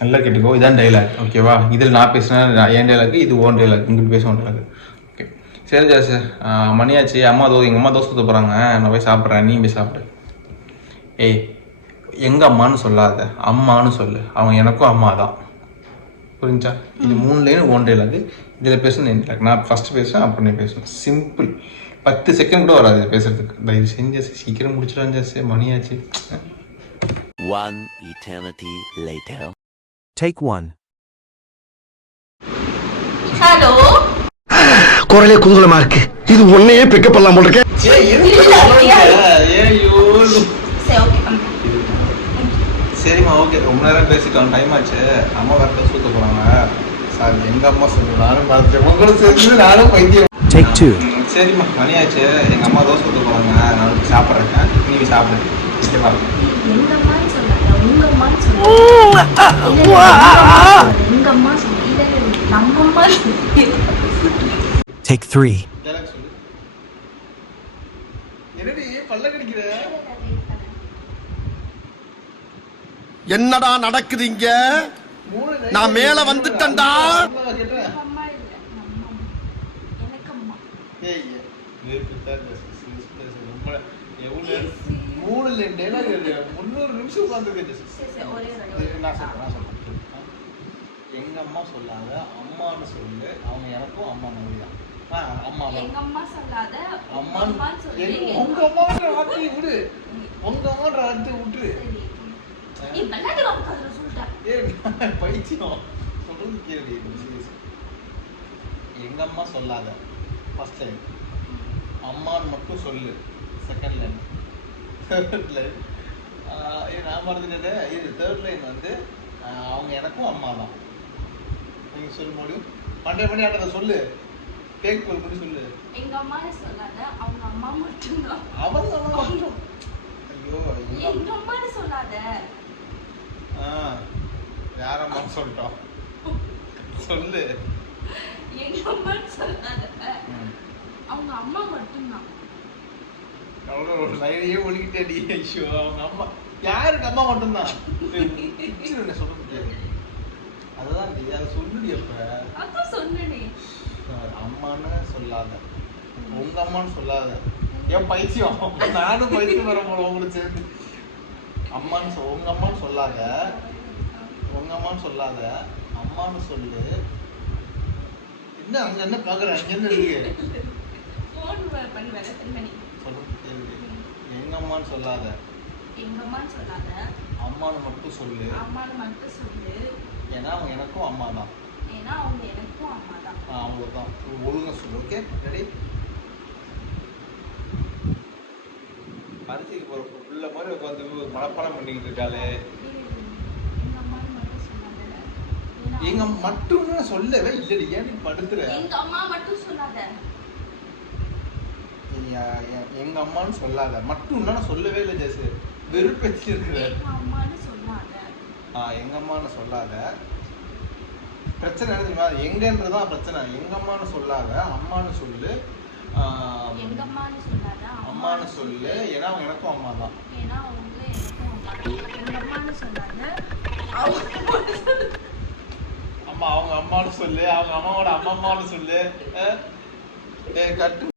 நல்லா கேட்டுக்கோ, இதான் டைலாக் ஓகேவா? இதில் நான் பேசுனா என் டைலாக், இது ஓன் டைலாக், இங்கிட்டு பேச ஓன் டைலாக். ஓகே சரி ஜாஸ், மணியாச்சு. எங்கள் அம்மா தோசை ஊற்ற போகிறாங்க, நான் போய் சாப்பிட்றேன், நீ போய் சாப்பிடு. ஏய், எங்கள் அம்மானு சொல்லாத, அம்மானு சொல்லு. அவங்க எனக்கும் அம்மா தான், புரிஞ்சா? இது 3 லைன் ஓன் டைலாக். இதில் பேசணும் என் டைலாக். நான் ஃபஸ்ட்டு பேசுகிறேன், அப்புறம் நீ பேசணும். சிம்பிள். 10 செகண்ட் கூட வராது பேசுறதுக்கு. தயவு செஞ்சு சீக்கிரம் முடிச்சிடலாம் ஜாஸ், மணியாச்சு. One eternity later. Take 1. Hello, குரலே குதூகலமா இருக்கு. இது ஒன்னையே பிக்கப் பண்ணலாம் போல இருக்கு. சரிம்மா ஓகே, ரொம்ப நேரம் பேசிட்டோம், டைம் ஆச்சு. அம்மா வேற தோசை ஊற்ற போகிறாங்க. சார் எங்கள் அம்மா சொல்லு, நானும் பார்த்துட்டேன், உங்களும் சேர்ந்து நானும் பைத்தியம். Take 2. சரிம்மா மணியாச்சு, எங்கள் அம்மா தோசை ஊற்ற போகிறாங்க, நான் சாப்பிட்றேன், நீ சாப்பிடு. ஓகேவா? எங்க அம்மான்னு சொல்லாத, உங்க அம்மான்னு சொல்லு. எங்க அம்மா சொல்லு, இல்ல நம்ம அம்மா சொல்லு. Take 3. டைலாக் சொல்லு. என்னடி பல்ல கடிக்கிற? என்னடா நடக்குது இங்க? நான் மேல வந்துட்டேன்டா. அம்மா இல்ல, நம்ம அம்மா. எனக்கு அம்மா. ஏய் மூணு டைலாக் 300 நிமிஷம் உட்காந்துருக்கு. நான் சொல்றேன். எங்க அம்மா சொல்லாத, அம்மான்னு சொல்லு. அவங்க எனக்கும் அம்மா மாதிரி தான். அம்மா எங்க அம்மா சொல்லாத, அம்மான்னு சொல்லு. உங்க அம்மான்ற வார்த்தையை விடு, உங்க அம்மான்ற வார்த்தையை விட்டுரு. நீ பல்லாட்டு காப்பாதுற சொல்லிட்ட. ஏய் பைத்தியம், சொல்றது கேளுடி. எங்க அம்மா சொல்லாத ஃபர்ஸ்ட் லைன், அம்மான்னு மட்டும் சொல்லு செகண்ட் லைன். தேர்ட் லைன் நான் மறந்துட்டேன். இது தேர்ட் லைன் வந்து அவங்க எனக்கும் அம்மா தான். நீங்க சொல்ல முடியும், மண்டே ஆட்டத்தை சொல்லு, கேக் கோல் பண்ணி சொல்லு. எங்க அம்மான்னு சொல்லாத, அவங்க அம்மா மட்டும் தான். அவங்க அம்மா மட்டும். ஐயோ, எங்க அம்மான்னு சொல்லாத. யார அம்மா சொல்லிட்டோம், சொல்லு. எங்க அம்மான்னு சொல்லாத, அவங்க அம்மா மட்டும் தான். அவ்வளோ ஒரு லைனையே ஒழிக்கிட்டேடி. ஐயோ, அவங்க அம்மா யாருக்கு அம்மா மட்டும்தான். சொல்ல முடியாது, அதுதான் அதை சொல்லுடி. அப்ப அதான் சொன்னனே, அம்மான்னு சொல்லாத, உங்க அம்மான்னு சொல்லாத. ஏன் பைத்தியம், நானும் பைத்தியம் வர போல உங்களுக்கு சேர்ந்து. அம்மான்னு உங்க அம்மான்னு சொல்லாத, உங்க அம்மான்னு சொல்லாத, அம்மான்னு சொல்லு. என்ன அங்க என்ன பாக்குற, அங்க என்ன இருக்கு? ஃபோன் பண்ணி வேற சென்ட் பண்ணி சொல்லுங்க. எங்க அம்மான்னு சொல்லாத, எங்க அம்மான்னு சொல்லாத, அம்மான்னு மட்டும் சொல்லு. அம்மான்னு மட்டும் சொல்லு. ஏன்னா அவங்க எனக்கும் அம்மா தான். ஏன்னா அவங்க எனக்கும் அம்மா தான். அவ்வளோதான், ஒழுங்கா சொல்லு. Okay ready? அரிசிக்கு போகிற உள்ள மாதிரி உட்காந்து மனப்பாடம் பண்ணிக்கிட்டு இருக்காளே. எங்க அம்மான்னு மட்டும் சொல்லாத. எங்க மட்டும்னு சொல்லவே இல்லடி, ஏன் நீ படுத்துற? எங்க அம்மா மட்டும் சொல்லாத. எங்க அம்மான்னு சொல்லாத, மட்டும்னா நான் சொல்லவே இல்லை ஜெஸ், வெறுப்பேச்சு இருக்கிற. எங்க அம்மான்னு சொல்லாத. எங்க அம்மான்னு சொல்லாத. பிரச்சனை என்ன தெரியுமா, எங்கன்றதான் பிரச்சனை. எங்க அம்மான்னு சொல்லாத, அம்மான்னு சொல்லு. எங்க அம்மான்னு சொல்லாத, அம்மான்னு சொல்லு. ஏன்னா அவங்க எனக்கும் அம்மா தான். ஏன்னா அவங்க எனக்கும் அம்மா தான். எங்க அம்மான்னு சொல்லாத, அம்மா அவங்க அம்மான்னு சொல்லு. அவங்க அம்மாவோட அம்மான்னு சொல்லு. கட்டு